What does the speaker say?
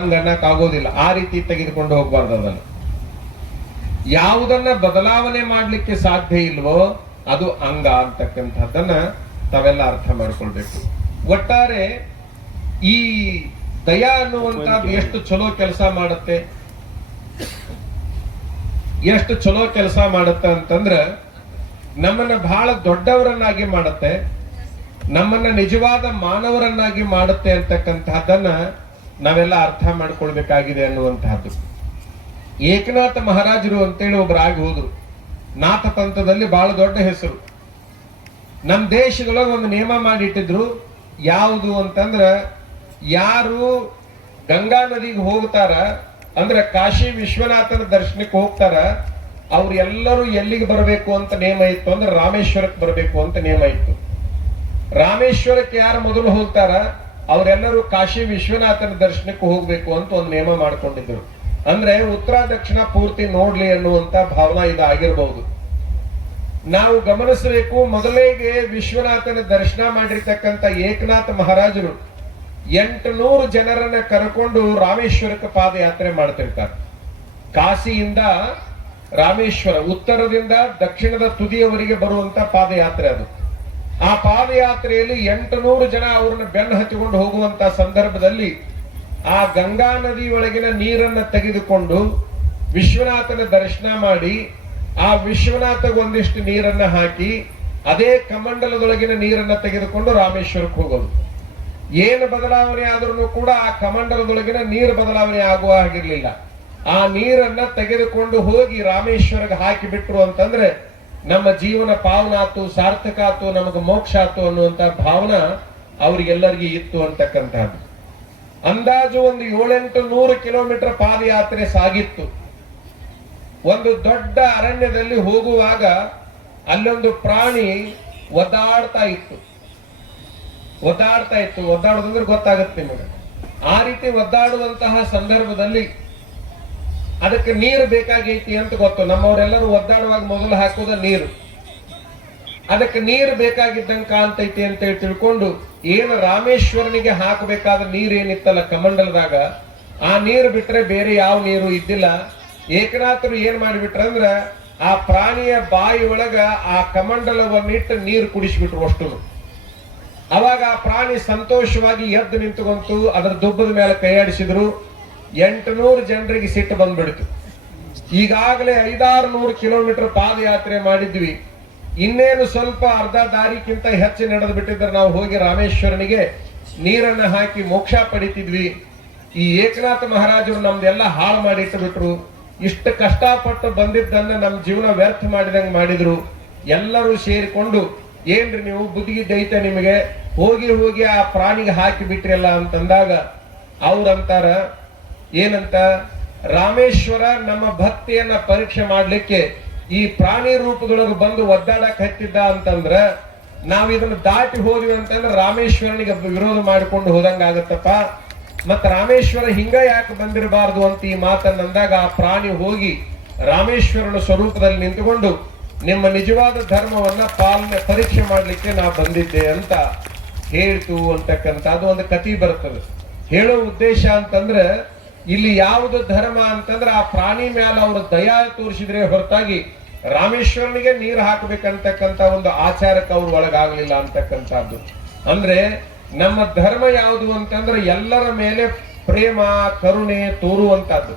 ಹಂಗನ್ನಕ್ಕಾಗೋದಿಲ್ಲ. ಆ ರೀತಿ ತೆಗೆದುಕೊಂಡು ಹೋಗ್ಬಾರ್ದು. ಅದನ್ನು ಯಾವುದನ್ನ ಬದಲಾವಣೆ ಮಾಡ್ಲಿಕ್ಕೆ ಸಾಧ್ಯ ಇಲ್ವೋ ಅದು ಅಂಗ ಅಂತಕ್ಕಂಥದ್ದನ್ನ ತಾವೆಲ್ಲ ಅರ್ಥ ಮಾಡ್ಕೊಳ್ಬೇಕು. ಒಟ್ಟಾರೆ ಈ ದಯಾ ಅನ್ನುವಂಥದ್ದು ಎಷ್ಟು ಚಲೋ ಕೆಲಸ ಮಾಡುತ್ತೆ, ಎಷ್ಟು ಚಲೋ ಕೆಲಸ ಮಾಡುತ್ತೆ ಅಂತಂದ್ರ ನಮ್ಮನ್ನ ಬಹಳ ದೊಡ್ಡವರನ್ನಾಗಿ ಮಾಡುತ್ತೆ, ನಮ್ಮನ್ನ ನಿಜವಾದ ಮಾನವರನ್ನಾಗಿ ಮಾಡುತ್ತೆ ಅಂತಕ್ಕಂತಹದ್ದನ್ನ ನಾವೆಲ್ಲ ಅರ್ಥ ಮಾಡ್ಕೊಳ್ಬೇಕಾಗಿದೆ ಅನ್ನುವಂತಹದ್ದು. ಏಕನಾಥ ಮಹಾರಾಜರು ಅಂತೇಳಿ ಒಬ್ಬರಾಗಿ ಹೋದ್ರು. ನಾಥ ಪಂಥದಲ್ಲಿ ಬಹಳ ದೊಡ್ಡ ಹೆಸರು. ನಮ್ಮ ದೇಶದೊಳಗೆ ಒಂದು ನಿಯಮ ಮಾಡಿಟ್ಟಿದ್ರು. ಯಾವುದು ಅಂತಂದ್ರ, ಯಾರು ಗಂಗಾ ನದಿಗೆ ಹೋಗ್ತಾರ ಅಂದ್ರೆ ಕಾಶಿ ವಿಶ್ವನಾಥನ ದರ್ಶನಕ್ಕೆ ಹೋಗ್ತಾರ, ಅವ್ರೆಲ್ಲರೂ ಎಲ್ಲಿಗೆ ಬರಬೇಕು ಅಂತ ನೇಮ ಇತ್ತು ಅಂದ್ರೆ ರಾಮೇಶ್ವರಕ್ಕೆ ಬರಬೇಕು ಅಂತ ನೇಮ ಇತ್ತು. ರಾಮೇಶ್ವರಕ್ಕೆ ಯಾರು ಮೊದಲು ಹೋಗ್ತಾರ ಅವರೆಲ್ಲರೂ ಕಾಶಿ ವಿಶ್ವನಾಥನ ದರ್ಶನಕ್ಕೆ ಹೋಗ್ಬೇಕು ಅಂತ ಒಂದು ನೇಮ ಮಾಡ್ಕೊಂಡಿದ್ರು. ಅಂದ್ರೆ ಉತ್ತರ ದಕ್ಷಿಣ ಪೂರ್ತಿ ನೋಡ್ಲಿ ಅನ್ನುವಂತ ಭಾವನಾ ಇದಾಗಿರ್ಬಹುದು. ನಾವು ಗಮನಿಸಬೇಕು, ಮೊದಲಿಗೆ ವಿಶ್ವನಾಥನ ದರ್ಶನ ಮಾಡಿರ್ತಕ್ಕಂಥ ಏಕನಾಥ ಮಹಾರಾಜರು 800 ಜನರನ್ನ ಕರ್ಕೊಂಡು ರಾಮೇಶ್ವರಕ್ಕೆ ಪಾದಯಾತ್ರೆ ಮಾಡ್ತಿರ್ತಾರೆ. ಕಾಶಿಯಿಂದ ರಾಮೇಶ್ವರ ಉತ್ತರದಿಂದ ದಕ್ಷಿಣದ ತುದಿಯವರೆಗೆ ಬರುವಂತ ಪಾದಯಾತ್ರೆ ಅದು. ಆ ಪಾದಯಾತ್ರೆಯಲ್ಲಿ 800 ಜನ ಅವ್ರನ್ನ ಬೆನ್ನು ಹತ್ತಿಕೊಂಡು ಹೋಗುವಂತ ಸಂದರ್ಭದಲ್ಲಿ ಆ ಗಂಗಾ ನದಿಯೊಳಗಿನ ನೀರನ್ನ ತೆಗೆದುಕೊಂಡು ವಿಶ್ವನಾಥನ ದರ್ಶನ ಮಾಡಿ, ಆ ವಿಶ್ವನಾಥಗೆ ಒಂದಿಷ್ಟು ನೀರನ್ನ ಹಾಕಿ ಅದೇ ಕಮಂಡಲದೊಳಗಿನ ನೀರನ್ನ ತೆಗೆದುಕೊಂಡು ರಾಮೇಶ್ವರಕ್ಕೆ ಹೋಗೋದು. ಏನು ಬದಲಾವಣೆ ಆದ್ರೂ ಕೂಡ ಆ ಕಮಂಡಲದೊಳಗಿನ ನೀರು ಬದಲಾವಣೆ ಆಗುವ ಹಾಗಿರ್ಲಿಲ್ಲ. ಆ ನೀರನ್ನ ತೆಗೆದುಕೊಂಡು ಹೋಗಿ ರಾಮೇಶ್ವರಗೆ ಹಾಕಿ ಬಿಟ್ರು ಅಂತಂದ್ರೆ ನಮ್ಮ ಜೀವನ ಪಾವನ ಆತು, ಸಾರ್ಥಕ ಆತು, ನಮಗೆ ಮೋಕ್ಷ ಆತು ಅನ್ನುವಂತ ಭಾವನಾ ಅವ್ರಿಗೆಲ್ಲರಿಗೂ ಇತ್ತು ಅಂತಕ್ಕಂಥದ್ದು. ಅಂದಾಜು ಒಂದು 700-800 ಕಿಲೋಮೀಟರ್ ಪಾದಯಾತ್ರೆ ಸಾಗಿತ್ತು. ಒಂದು ದೊಡ್ಡ ಅರಣ್ಯದಲ್ಲಿ ಹೋಗುವಾಗ ಅಲ್ಲೊಂದು ಪ್ರಾಣಿ ಒದ್ದಾಡ್ತಾ ಇತ್ತು. ಒದ್ದಾಡೋದಂದ್ರೆ ಗೊತ್ತಾಗುತ್ತೆ ನಿಮಗೆ. ಆ ರೀತಿ ಒದ್ದಾಡುವಂತಹ ಸಂದರ್ಭದಲ್ಲಿ ಅದಕ್ಕೆ ನೀರು ಬೇಕಾಗೈತಿ ಅಂತ ಗೊತ್ತು. ನಮ್ಮವರೆಲ್ಲರೂ ಒದ್ದಾಡುವಾಗ ಮೊದಲು ಹಾಕೋದ ನೀರು. ಅದಕ್ಕೆ ನೀರು ಬೇಕಾಗಿದ್ದಂಗೆ ಕಾಣ್ತೈತಿ ಅಂತೇಳಿ ತಿಳ್ಕೊಂಡು ಏನು ರಾಮೇಶ್ವರನಿಗೆ ಹಾಕಬೇಕಾದ ನೀರು ಏನಿತ್ತಲ್ಲ ಕಮಂಡಲದಾಗ, ಆ ನೀರು ಬಿಟ್ರೆ ಬೇರೆ ಯಾವ ನೀರು ಇದ್ದಿಲ್ಲ. ಏಕನಾಥರು ಏನ್ ಮಾಡಿಬಿಟ್ರಂದ್ರ ಆ ಪ್ರಾಣಿಯ ಬಾಯಿ ಒಳಗ ಆ ಕಮಂಡಲವನ್ನಿಟ್ಟು ನೀರು ಕುಡಿಸ್ಬಿಟ್ರು ಅಷ್ಟು. ಅವಾಗ ಆ ಪ್ರಾಣಿ ಸಂತೋಷವಾಗಿ ಎದ್ದು ನಿಂತುಕೊಂತು. ಅದರ ದುಬ್ಬದ ಮೇಲೆ ಕೈಯಾಡಿಸಿದ್ರು. 800 ಜನರಿಗೆ ಸಿಟ್ಟು ಬಂದ್ಬಿಡ್ತು. ಈಗಾಗಲೇ 500-600 ಕಿಲೋಮೀಟರ್ ಪಾದಯಾತ್ರೆ ಮಾಡಿದ್ವಿ, ಇನ್ನೇನು ಸ್ವಲ್ಪ ಅರ್ಧ ದಾರಿಕ್ಕಿಂತ ಹೆಚ್ಚು ನಡೆದು ಬಿಟ್ಟಿದ್ರೆ ನಾವು ಹೋಗಿ ರಾಮೇಶ್ವರನಿಗೆ ನೀರನ್ನ ಹಾಕಿ ಮೋಕ್ಷ ಪಡಿತಿದ್ವಿ. ಈ ಏಕನಾಥ ಮಹಾರಾಜರು ನಮ್ದೆಲ್ಲ ಹಾಳು ಮಾಡಿ ಇಟ್ಟು ಬಿಟ್ರು. ಇಷ್ಟು ಕಷ್ಟಪಟ್ಟು ಬಂದಿದ್ದನ್ನ ನಮ್ಮ ಜೀವನ ವ್ಯರ್ಥ ಮಾಡಿದಂಗೆ ಮಾಡಿದ್ರು. ಎಲ್ಲರೂ ಸೇರಿಕೊಂಡು ಏನ್ರಿ ನೀವು ಬುದ್ಧಿಗಿದ್ದೈತೆ ನಿಮಗೆ, ಹೋಗಿ ಹೋಗಿ ಆ ಪ್ರಾಣಿಗೆ ಹಾಕಿ ಬಿಟ್ರಲ್ಲ ಅಂತಂದಾಗ ಅವ್ರಂತಾರ ಏನಂತ, ರಾಮೇಶ್ವರ ನಮ್ಮ ಭಕ್ತಿಯನ್ನ ಪರೀಕ್ಷೆ ಮಾಡ್ಲಿಕ್ಕೆ ಈ ಪ್ರಾಣಿ ರೂಪದೊಳಗೆ ಬಂದು ಒದ್ದಾಡಕ್ ಹತ್ತಿದ್ದ ಅಂತಂದ್ರ ನಾವ್ ಇದನ್ನ ದಾಟಿ ಹೋದ್ವಿ ಅಂತಂದ್ರೆ ರಾಮೇಶ್ವರನಿಗೆ ವಿರೋಧ ಮಾಡಿಕೊಂಡು ಹೋದಂಗ ಆಗತ್ತಪ್ಪ. ಮತ್ತ ರಾಮೇಶ್ವರ ಹಿಂಗ ಯಾಕೆ ಬಂದಿರಬಾರ್ದು ಅಂತ ಈ ಮಾತನ್ನಂದಾಗ ಆ ಪ್ರಾಣಿ ಹೋಗಿ ರಾಮೇಶ್ವರನ ಸ್ವರೂಪದಲ್ಲಿ ನಿಂತುಕೊಂಡು ನಿಮ್ಮ ನಿಜವಾದ ಧರ್ಮವನ್ನ ಪಾಲನೆ ಪರೀಕ್ಷೆ ಮಾಡ್ಲಿಕ್ಕೆ ನಾ ಬಂದಿದ್ದೆ ಅಂತ ಹೇಳ್ತು ಅಂತಕ್ಕಂಥದ್ದು ಒಂದು ಕಥೆ ಬರ್ತದೆ. ಹೇಳೋ ಉದ್ದೇಶ ಅಂತಂದ್ರೆ ಇಲ್ಲಿ ಯಾವುದು ಧರ್ಮ ಅಂತಂದ್ರೆ ಆ ಪ್ರಾಣಿ ಮೇಲೆ ಅವರು ದಯಾ ತೋರಿಸಿದ್ರೆ ಹೊರತಾಗಿ ರಾಮೇಶ್ವರನಿಗೆ ನೀರು ಹಾಕಬೇಕಂತಕ್ಕಂಥ ಒಂದು ಆಚಾರಕ್ಕೆ ಅವ್ರು ಒಳಗಾಗ್ಲಿಲ್ಲ ಅಂತಕ್ಕಂಥದ್ದು. ಅಂದ್ರೆ ನಮ್ಮ ಧರ್ಮ ಯಾವುದು ಅಂತಂದ್ರೆ ಎಲ್ಲರ ಮೇಲೆ ಪ್ರೇಮ ಕರುಣೆ ತೋರುವಂತಹದ್ದು.